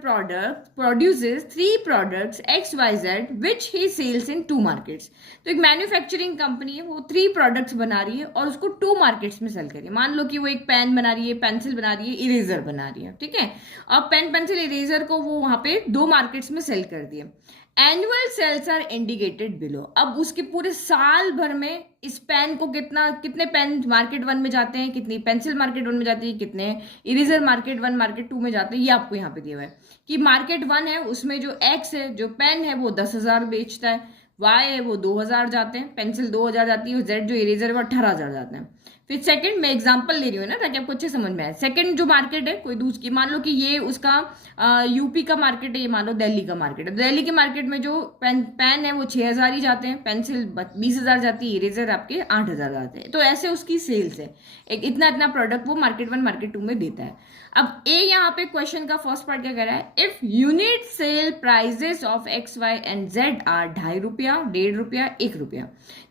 produces 3 products XYZ which he sells in 2 markets. तो एक मैन्युफैक्चरिंग कंपनी है, वो 3 प्रोडक्ट्स बना रही है और उसको 2 मार्केट्स में सेल कर रही है। मान लो कि वो एक पेन बना रही है, पेंसिल बना रही है, इरेजर बना रही है, ठीक है। अब पेन पेंसिल इरेजर को वो वहां पे 2 मार्केट्स में सेल कर दिए। Annual sales are indicated below. अब उसके पूरे साल भर में इस पेन को कितने पेन मार्केट 1 में जाते हैं, कितनी पेंसिल मार्केट 1 में जाती है, कितने इरेजर मार्केट 1 मार्केट 2 में जाते हैं, ये आपको यहाँ पे दिया हुआ है कि मार्केट 1 है उसमें जो एक्स है, जो पेन है वो 10,000 बेचता है, वाई है वो 2,000 जाते हैं, पेंसिल 2,000 जाती है, जेड जो इरेजर है वो 18,000 जाते हैं। फिर सेकंड मैं एग्जांपल ले रही हूँ ना ताकि आपको अच्छे समझ में आए। सेकंड जो मार्केट है कोई दूसरी, मान लो कि ये उसका यूपी का मार्केट है, ये मान लो दिल्ली का मार्केट है। दिल्ली के मार्केट में जो पेन है वो 6,000 ही जाते हैं, पेंसिल 20,000 जाती है, इरेजर आपके 8,000 जाते हैं। तो ऐसे उसकी सेल्स है, एक इतना इतना प्रोडक्ट वो मार्केट 1 मार्केट 2 में देता है। अब ए यहाँ पे क्वेश्चन का फर्स्ट पार्ट क्या कह रहा है? If unit sale prices of X Y and Z are 2.5 रुपया, 1.5 रुपया, 1 रुपया।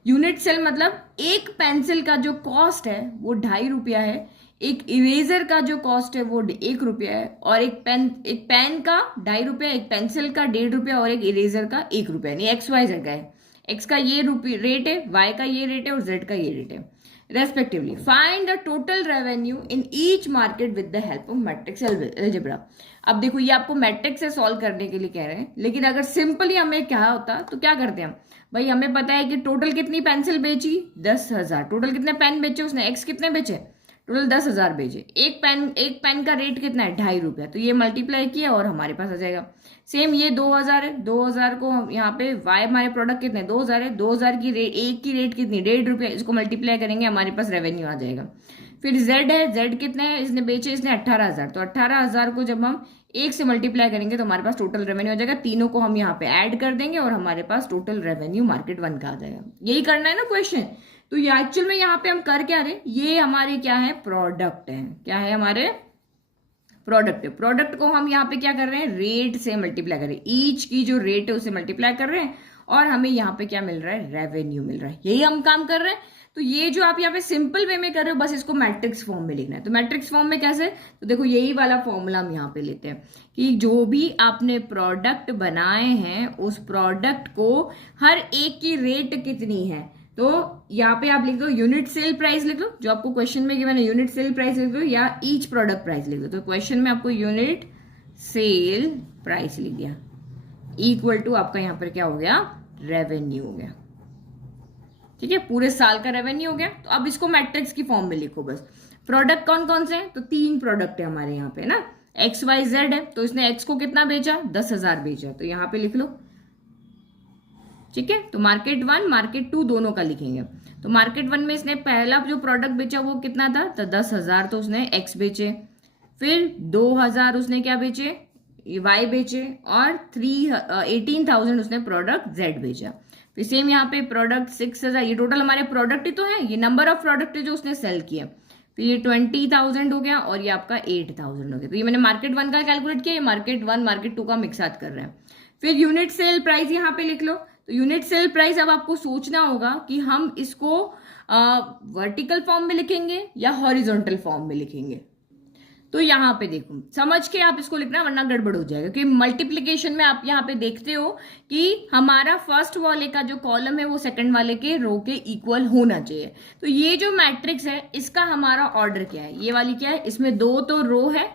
यूनिट सेल मतलब एक पेंसिल का जो कॉस्ट है वो 2.5 रुपया है, एक इरेजर का जो कॉस्ट है वो 1 रुपया है, और एक पेन का 2.5 रुपया, एक पेंसिल का 1.5 रुपया और एक इरेजर का 1 रुपया। नहीं, एक्स वाई जेड का है, एक्स का ये रेट है, वाई का ये रेट है और जेड का ये रेट है respectively. Find the total revenue in each market with the help of matrix algebra. अब देखो ये आपको मैट्रिक्स से सॉल्व करने के लिए कह रहे हैं, लेकिन अगर सिंपली हमें क्या होता तो क्या करते हैं हम? भाई हमें पता है कि टोटल कितनी पेंसिल बेची? 10,000। टोटल कितने पेन बेचे उसने? एक्स कितने बेचे? टोटल 10,000 बेचे। एक पेन का रेट कितना है? 2.5 रुपया। तो ये मल्टीप्लाई किया और हमारे पास आ जाएगा। सेम ये 2,000 है, 2,000 को यहाँ पे वाई हमारे प्रोडक्ट कितने? 2,000 है, 2,000 की रेट, एक की रेट कितनी? 1.5 रुपया। इसको मल्टीप्लाई करेंगे हमारे पास रेवेन्यू आ जाएगा। फिर जेड है, जेड कितने हैं इसने बेचे? इसने 18,000। तो 18,000 को जब हम 1 से मल्टीप्लाई करेंगे तो हमारे पास टोटल रेवेन्यू आ जाएगा। तीनों को हम यहाँ पे ऐड कर देंगे और हमारे पास टोटल रेवेन्यू मार्केट 1 का आ जाएगा। यही करना है ना क्वेश्चन। तो ये एक्चुअल में यहाँ पे हम कर क्या रहे? ये हमारे क्या है? प्रोडक्ट है। क्या है? हमारे प्रोडक्ट है, प्रोडक्ट को हम यहाँ पे क्या कर रहे हैं, रेट से मल्टीप्लाई कर रहे हैं, ईच की जो रेट है उसे मल्टीप्लाई कर रहे हैं और हमें यहाँ पे क्या मिल रहा है, रेवेन्यू मिल रहा है। यही हम काम कर रहे हैं। तो ये जो आप यहाँ पे सिंपल वे में कर रहे हो, बस इसको मैट्रिक्स फॉर्म में लिखना है। तो मैट्रिक्स फॉर्म में कैसे, तो देखो यही वाला फॉर्मूला हम यहाँ पे लेते हैं कि जो भी आपने प्रोडक्ट बनाए हैं उस प्रोडक्ट को हर एक की रेट कितनी है, तो यहाँ पे आप लिख दो यूनिट सेल प्राइस लिख दो, जो आपको क्वेश्चन में गिवन है यूनिट सेल प्राइस लिख दो, या ईच प्रोडक्ट प्राइस लिख दो। तो क्वेश्चन में आपको यूनिट सेल प्राइस लिख दिया, इक्वल टू आपका यहाँ पर क्या हो गया, रेवेन्यू हो गया। ठीक है, पूरे साल का रेवेन्यू हो गया। तो अब इसको मैट्रिक्स की फॉर्म में लिखो बस। प्रोडक्ट कौन कौन से हैं, तो 3 प्रोडक्ट है हमारे यहाँ पे ना, एक्स वाई जेड है। तो इसने एक्स को कितना बेचा, 10,000 बेचा, तो यहाँ पे लिख लो। ठीक है, तो मार्केट 1 मार्केट 2 दोनों का लिखेंगे। तो मार्केट 1 में इसने पहला जो प्रोडक्ट बेचा वो कितना था, तो 10,000, तो उसने एक्स बेचे। फिर 2,000 उसने क्या बेचे, वाई बेचे, और 18,000 उसने प्रोडक्ट जेड बेचा। फिर सेम यहाँ पे प्रोडक्ट 6,000, ये टोटल हमारे प्रोडक्ट ही तो है, ये नंबर ऑफ प्रोडक्ट है जो उसने सेल किया। फिर ये 20,000 हो गया और ये आपका 8,000 हो गया। तो ये मैंने मार्केट 1 का कैलकुलेट किया, ये मार्केट 1 मार्केट 2 का मिक्स साथ कर रहे हैं। फिर यूनिट सेल प्राइस यहाँ पे लिख लो। तो यूनिट सेल प्राइस अब आपको सोचना होगा कि हम इसको वर्टिकल फॉर्म में लिखेंगे या हॉरिजॉन्टल फॉर्म में लिखेंगे। तो यहाँ पे देखो समझ के आप इसको लिखना, वरना गड़बड़ हो जाएगा। क्योंकि मल्टीप्लिकेशन में आप यहाँ पे देखते हो कि हमारा फर्स्ट वाले का जो कॉलम है वो सेकंड वाले के रो के इक्वल होना चाहिए। तो ये जो मैट्रिक्स है इसका हमारा ऑर्डर क्या है, ये वाली क्या है, इसमें 2 तो रो है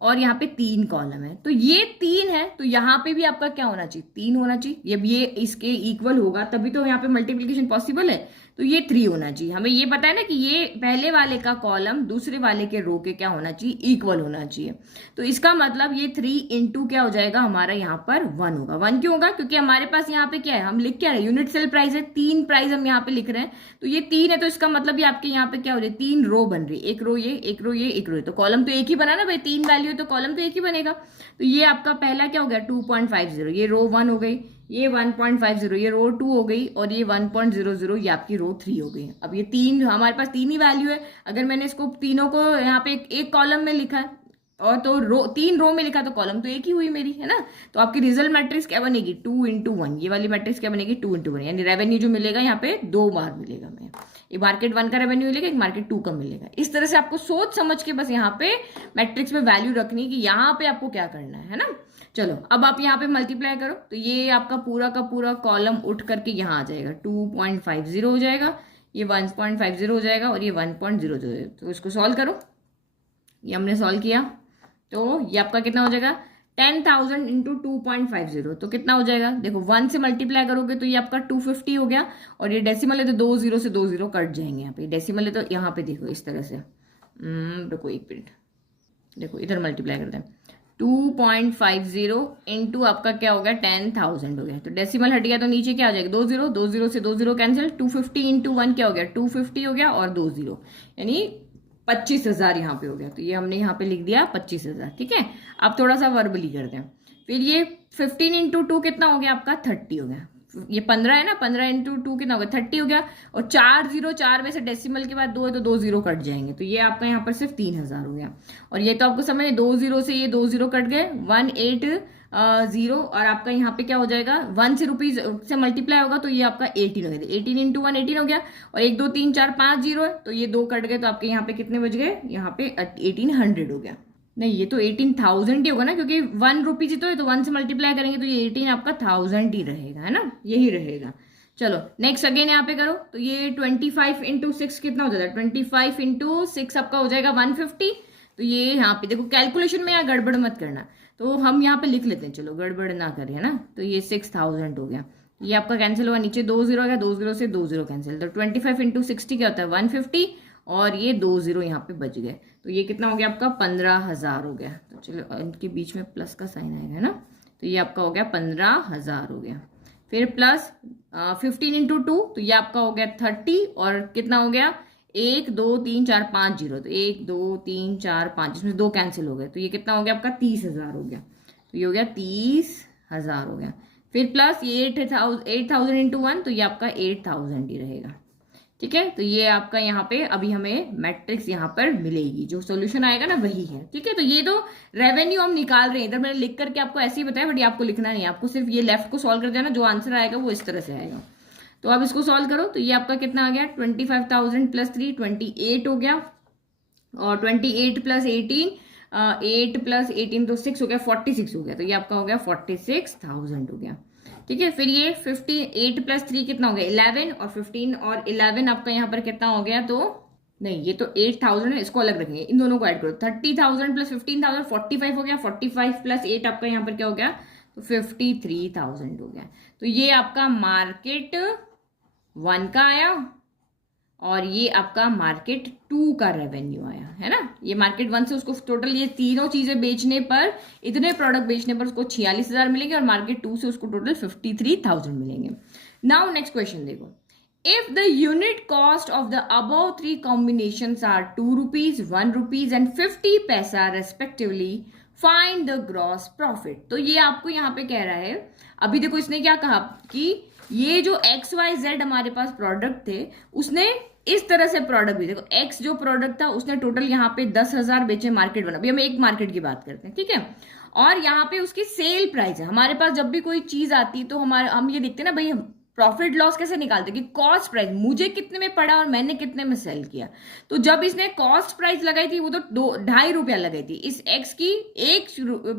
और यहाँ पे 3 कॉलम है। तो ये 3 है, तो यहाँ पे भी आपका क्या होना चाहिए, 3 होना चाहिए। जब ये इसके इक्वल होगा तभी तो यहाँ पे मल्टीप्लिकेशन पॉसिबल है। तो ये 3 होना चाहिए। हमें ये पता है ना कि ये पहले वाले का कॉलम दूसरे वाले के रो के क्या होना चाहिए, इक्वल होना चाहिए। तो इसका मतलब ये 3 इंटू क्या हो जाएगा हमारा, यहाँ पर 1 होगा। 1 क्यों होगा, क्योंकि हमारे पास यहाँ पे क्या है, हम लिख क्या रहे, यूनिट सेल प्राइस है, 3 प्राइस हम यहाँ पे लिख रहे हैं। तो ये 3 है, तो इसका मतलब ये आपके यहाँ पे क्या हो रही है, 3 रो बन रही है, एक रो ये, एक रो ये, एक रो ये। तो कॉलम तो एक ही बना ना भाई, 3 वैल्यू है तो कॉलम तो एक ही बनेगा। तो ये आपका पहला क्या हो गया, 2.50, ये रो 1 हो गई, ये 1.50, ये रो 2 हो गई, और ये 1.00 ये आपकी रो 3 हो गई। अब ये 3 हमारे पास 3 ही वैल्यू है। अगर मैंने इसको तीनों को यहाँ पे एक कॉलम में लिखा है और तो रो 3 रो में लिखा तो कॉलम तो एक ही हुई मेरी, है ना। तो आपकी रिजल्ट मैट्रिक्स क्या बनेगी, 2 इंटू 1। ये वाली मैट्रिक्स क्या बनेगी, 2 इंटू 1। यानी रेवेन्यू जो मिलेगा यहाँ पे 2 बार मिलेगा। मैं एक मार्केट 1 का रेवेन्यू मिलेगा, एक मार्केट 2 का मिलेगा। इस तरह से आपको सोच समझ के बस यहाँ पे मैट्रिक्स में वैल्यू रखनी कि यहाँ पे आपको क्या करना है ना। चलो अब आप यहाँ पे मल्टीप्लाई करो, तो ये आपका पूरा का पूरा कॉलम उठ करके यहाँ आ जाएगा, 2.50 हो जाएगा, ये 1.50 हो जाएगा, और ये 1.00। तो इसको सॉल्व करो, ये हमने सॉल्व किया। तो ये आपका कितना हो जाएगा, 10,000 इंटू 2.50। तो कितना हो जाएगा, देखो 1 से मल्टीप्लाई करोगे तो ये आपका 250 हो गया, और ये डेसिमल है तो 2 0 से 2 0 कट जाएंगे। यहाँ पे डेसिमल है तो यहाँ पे देखो इस तरह से, देखो एक मिनट, देखो इधर मल्टीप्लाई करते हैं, 2.50 इंटू आपका क्या हो गया, 10,000 हो गया। तो डेसिमल हट गया तो नीचे क्या आ जाएगा, 2 0, 2 0 से 2 0 कैंसिल, 250 इंटू 1 क्या हो गया, 250 हो गया, और 2 0 यानी 25,000 यहाँ पे हो गया। तो ये हमने यहाँ पे लिख दिया 25,000। ठीक है, अब थोड़ा सा वर्बली करते हैं। फिर ये 15 इंटू 2 कितना हो गया आपका, 30 हो गया। ये 15 है ना, 15 इंटू 2 कितना हो गया, 30 हो गया। और 4 0, 4 में से डेसिमल के बाद 2 है तो 2 0 कट जाएंगे। तो ये आपका यहाँ पर सिर्फ 3,000 हो गया। और ये तो आपको समझ, 2 0 से ये 2 0 कट गए, 180, और आपका यहाँ पे क्या हो जाएगा, 1 से रुपीज से मल्टीप्लाई होगा तो ये आपका 18 हो गया। 18 इंटू 1 18 हो गया, और 1 2 3 4 5 0 है, तो ये 2 कट गए, तो आपके यहाँ पे कितने बच गए, यहाँ पे 1800 हो गया। नहीं, ये तो 18,000 ही होगा ना, क्योंकि 1 रुपीज ही तो है, तो 1 से मल्टीप्लाई करेंगे तो ये 18 आपका 1000 ही रहेगा, है ना, यही रहेगा। चलो नेक्स्ट अगेन यहाँ पे करो, तो ये 25 इंटू 6 कितना हो जाता है, 25 इंटू 6 आपका हो जाएगा 150। तो ये यहाँ पे देखो कैलकुलेशन में यहाँ गड़बड़ मत करना, तो हम यहाँ पे लिख लेते हैं, चलो गड़बड़ ना करें, है ना। तो ये 6,000 हो गया, ये आपका कैंसिल हुआ, नीचे 2 0 हो गया, 2 0 से 2 0 कैंसिल। तो 25 इंटू 60 क्या होता है, 150, और ये 2 0 यहाँ पे बच गए। तो ये कितना हो गया आपका, 15,000 हो गया। तो चलो इनके बीच में प्लस का साइन आएगा, है ना। तो ये आपका हो गया 15,000 हो गया। फिर प्लस 15 इंटू 2, तो ये आपका हो गया 30, और कितना हो गया, 1 2 3 4 5 0। तो 1 2 3 4 5, इसमें 2 कैंसिल हो गए, तो ये कितना हो गया आपका 30,000 हो गया। तो ये हो गया 30,000 हो गया। फिर प्लस ये 8,000 इंटू 1, तो ये आपका 8,000 ही रहेगा। ठीक है, तो ये आपका यहाँ पे अभी हमें मैट्रिक्स यहाँ पर मिलेगी, जो सोल्यूशन आएगा ना वही है। ठीक है, तो ये तो रेवेन्यू हम निकाल रहे हैं, इधर मैंने लिख करके आपको ऐसे ही बताया, बट ये आपको लिखना नहीं है, आपको सिर्फ ये लेफ्ट को सॉल्व कर देना, जो आंसर आएगा वो इस तरह से आएगा। तो अब इसको सॉल्व करो, तो ये आपका कितना आ गया, 25,000 + 3 28 हो गया, और 28 + 18 8 + 18 तो 6 हो गया, 46 हो गया, तो ये आपका हो गया 46,000 हो गया। ठीक है, फिर ये 58 + 3 कितना हो गया, 11, और 15 और 11 आपका यहाँ पर कितना हो गया, तो नहीं ये तो 8,000 है, इसको अलग रखेंगे, इन दोनों को ऐड करो, 30,000 + 15,000 45 हो गया, 45 + 8 आपका यहाँ पर क्या हो गया, तो 53,000 हो गया। तो ये आपका मार्केट 1 का आया, और ये आपका मार्केट 2 का रेवेन्यू आया, है ना। ये मार्केट 1 से उसको टोटल ये तीनों चीजें बेचने पर, इतने प्रोडक्ट बेचने पर उसको 46,000 मिलेंगे, और मार्केट 2 से उसको टोटल 53,000 मिलेंगे। नाउ नेक्स्ट क्वेश्चन देखो, if the unit cost of the above 3 combinations are 2 rupees, 1 rupees and 50 paisa respectively, find the gross profit. तो ये आपको यहाँ पे कह रहा है, अभी देखो इसने क्या कहा कि ये जो XYZ हमारे पास प्रोडक्ट थे, उसने इस तरह से प्रोडक्ट भी, देखो X जो प्रोडक्ट था उसने टोटल यहाँ पे 10,000 बेचे, मार्केट बना, अभी हम एक मार्केट की बात करते हैं, ठीक है। और यहाँ पे उसकी सेल प्राइस है, हमारे पास जब भी कोई चीज आती है तो हम ये देखते हैं ना भाई, प्रॉफिट लॉस कैसे निकालते हैं कि कॉस्ट प्राइस मुझे कितने में पड़ा और मैंने कितने में सेल किया। तो जब इसने कॉस्ट प्राइस लगाई थी वो तो 2.5 रुपया लगाई थी, इस एक्स की एक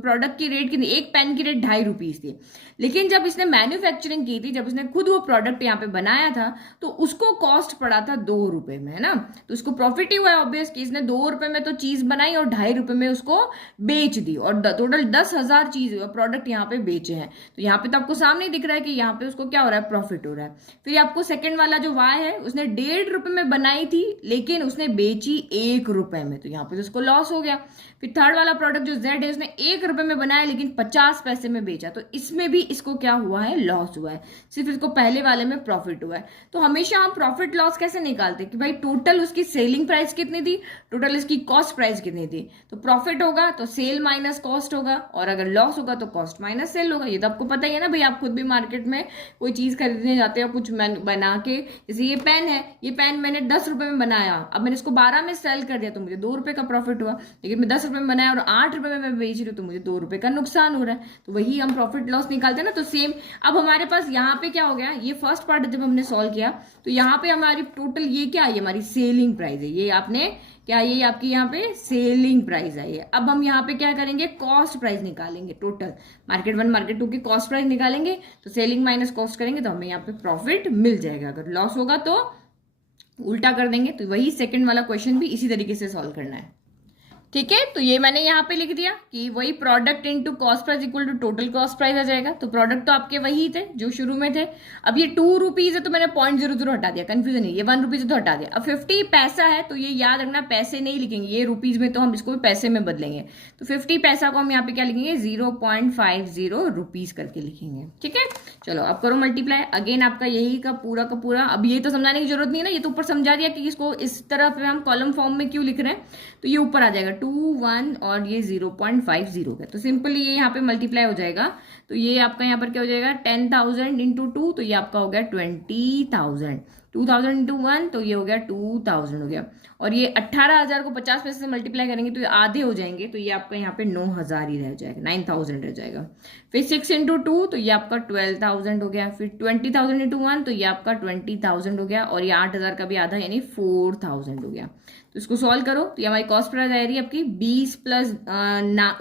प्रोडक्ट की रेट कितनी, एक पेन की रेट 2.5 रुपीज थी। लेकिन जब इसने मैन्युफैक्चरिंग की थी, जब इसने खुद वो प्रोडक्ट यहाँ पे बनाया था, तो उसको कॉस्ट पड़ा था 2 रुपए में, है ना। तो उसको प्रॉफिट ही हुआ है ऑब्वियस कि इसने 2 रुपए में तो चीज बनाई और 2.5 रुपए में उसको बेच दी, और टोटल 10,000 चीज प्रोडक्ट यहाँ पे बेचे हैं। तो यहाँ पे तो आपको सामने दिख रहा है कि यहाँ पे उसको क्या हो रहा है, प्रॉफिट हो रहा है। फिर आपको सेकंड वाला जो वाई है, उसने 1.5 रुपए में बनाई थी लेकिन उसने बेची 1 रुपए में, तो यहाँ पे तो उसको लॉस हो गया। फिर थर्ड वाला प्रोडक्ट जो Z है, उसने 1 रुपए में बनाया लेकिन 50 पैसे में बेचा, तो इसमें भी इसको क्या हुआ है, लॉस हुआ है, सिर्फ इसको पहले वाले में प्रॉफिट हुआ है। तो हमेशा हम प्रॉफिट लॉस कैसे निकालते हैं कि भाई टोटल उसकी सेलिंग प्राइस कितनी थी, टोटल इसकी कॉस्ट प्राइस कितनी थी, तो प्रॉफिट होगा तो सेल माइनस कॉस्ट होगा, और अगर लॉस होगा तो कॉस्ट माइनस सेल होगा। ये तो आपको पता ही है ना भाई, आप खुद भी मार्केट में कोई चीज खरीदने जाते हो, कुछ बना के, जैसे ये पेन है, ये पेन मैंने 10 रुपए में बनाया, अब मैंने इसको 12 में सेल कर दिया तो मुझे 2 रुपए का प्रॉफिट हुआ, लेकिन मैं 10 रुपए में बनाया और 8 रुपए में मैं बेच रही हूँ तो मुझे 2 रुपए का नुकसान हो रहा है। तो वही हम प्रॉफिट लॉस निकालते हैं ना। तो सेम अब हमारे पास यहाँ पे क्या हो गया, ये फर्स्ट पार्ट जब हमने सॉल्व किया तो यहाँ पे हमारी टोटल ये क्या है, हमारी सेलिंग प्राइस है, ये आपने क्या, ये आपकी यहाँ पे सेलिंग प्राइस है। ये अब हम यहाँ पे क्या करेंगे, कॉस्ट प्राइस निकालेंगे, टोटल मार्केट 1 मार्केट 2 की कॉस्ट प्राइस निकालेंगे, तो सेलिंग माइनस कॉस्ट करेंगे तो हमें यहाँ पे प्रॉफिट मिल जाएगा। अगर लॉस होगा तो उल्टा कर देंगे। तो वही सेकंड वाला क्वेश्चन भी इसी तरीके से सॉल्व करना है, ठीक है। तो ये मैंने यहाँ पे लिख दिया कि वही product into cost price equal to total cost price आ जाएगा। तो प्रोडक्ट तो आपके वही थे जो शुरू में थे। अब ये 2 रुपीज है तो मैंने 0.00 हटा दिया, कंफ्यूजन नहीं, ये 1 रुपीज है तो हटा दिया। अब 50 पैसा है तो ये याद रखना पैसे नहीं लिखेंगे, ये रुपीज में, तो हम इसको पैसे में बदलेंगे। तो 50 पैसा को हम यहाँ पे क्या लिखेंगे, 0.50 रुपीज करके लिखेंगे, ठीक है। चलो अब करो मल्टीप्लाई, अगेन आपका यही का पूरा। अब ये तो समझाने की जरूरत नहीं है ना, ये तो ऊपर समझा दिया कि इसको इस तरह पे हम कॉलम फॉर्म में क्यों लिख रहे हैं। तो ये ऊपर आ जाएगा 2 1 और ये 0.50 का, तो सिंपली ये यहाँ पे मल्टीप्लाई हो जाएगा। तो ये आपका यहाँ पर क्या हो जाएगा, 10,000 इंटू 2, तो ये आपका हो गया 20,000, 2,000 इंटू 1 तो ये हो गया 2,000 हो गया। और ये 18,000 को 50 पैसे से मल्टीप्लाई करेंगे तो ये आधे हो जाएंगे, तो ये आपका यहाँ पे 9,000 ही रह जाएगा, 9,000 रह जाएगा। फिर 6 इंटू 2 तो ये आपका 12,000 हो गया। फिर 20,000 इंटू 1 तो ये आपका 20,000 हो गया, और ये 8,000 का भी आधा यानी 4,000 हो गया। तो इसको सॉल्व करो तो ये हमारी कॉस्ट प्राइस आ रही है आपकी 20 +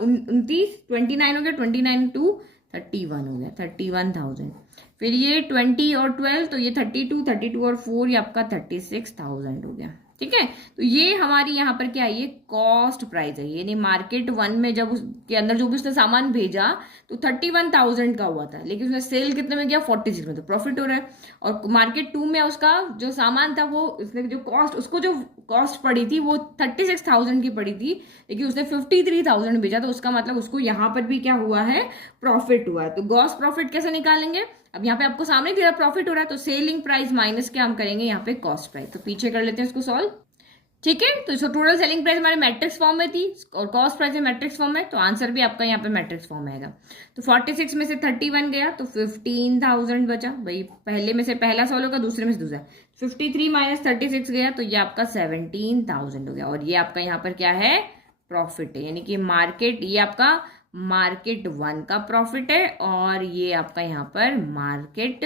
29, 29 हो गया, 29 इंटू 31 हो गया, 31,000। फिर ये 20 और 12 तो ये 32 और 4 ये आपका 36,000 हो गया, ठीक है। तो ये हमारी यहाँ पर क्या है, ये कॉस्ट प्राइस है, यानी मार्केट 1 में जब उसके अंदर जो भी उसने सामान भेजा तो 31,000 का हुआ था, लेकिन उसने सेल कितने में किया, 46 में, तो प्रॉफिट हो रहा है। और मार्केट 2 में उसका जो सामान था वो उसने जो कॉस्ट, उसको जो कॉस्ट पड़ी थी वो 36,000 की पड़ी थी, लेकिन उसने 53,000 भेजा, तो उसका मतलब उसको यहाँ पर भी क्या हुआ है, प्रॉफिट हुआ है। तो गॉस प्रॉफिट कैसे निकालेंगे, अब यहाँ पे आपको सामने दिया प्रॉफिट हो रहा है, तो सेलिंग प्राइस माइनस क्या हम करेंगे यहाँ पे कॉस्ट प्राइस। तो पीछे कर लेते हैं इसको सॉल्व। ठीक है, तो टोटल सेलिंग प्राइस हमारे मैट्रिक्स फॉर्म में थी और कॉस्ट प्राइस में मैट्रिक्स फॉर्म में, तो आंसर भी आपका यहाँ पे मैट्रिक्स फॉर्म में आएगा। तो 46 में से 31 गया तो 15,000 बचा, भाई पहले में से पहला सॉल्व होगा, दूसरे में से दूसरा। 53 माइनस 36 गया तो ये आपका 17,000 हो गया, और ये आपका यहाँ पर क्या है, प्रॉफिट है, यानी कि मार्केट, ये आपका मार्केट 1 का प्रॉफिट है और ये आपका यहाँ पर मार्केट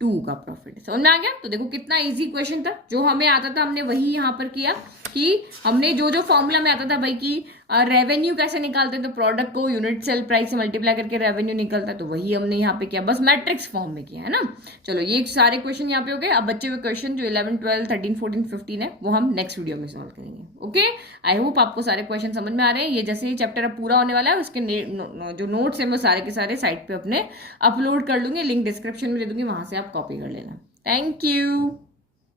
2 का प्रॉफिट है। समझ में आ गया? तो देखो कितना इजी क्वेश्चन था, जो हमें आता था हमने वही यहाँ पर किया, कि हमने जो जो फॉर्मूला में आता था भाई कि रेवेन्यू कैसे निकालते, तो प्रोडक्ट को यूनिट सेल प्राइस से मल्टीप्लाई करके रेवेन्यू निकलता है, तो वही हमने यहाँ पे किया, बस मैट्रिक्स फॉर्म में किया है ना। चलो ये सारे क्वेश्चन यहाँ पे हो गए। अब बच्चे हुए क्वेश्चन जो 11, 12, 13, 14, 15 है वो हम नेक्स्ट वीडियो में सॉल्व करेंगे। ओके, आई होप आपको सारे क्वेश्चन समझ में आ रहे हैं। ये जैसे ही चैप्टर अब पूरा होने वाला है, उसके जो नोट्स हैं वो सारे के सारे साइट पे अपने अपलोड कर लूंगी, लिंक डिस्क्रिप्शन में दे दूंगी, वहां से आप कॉपी कर लेना। Thank you.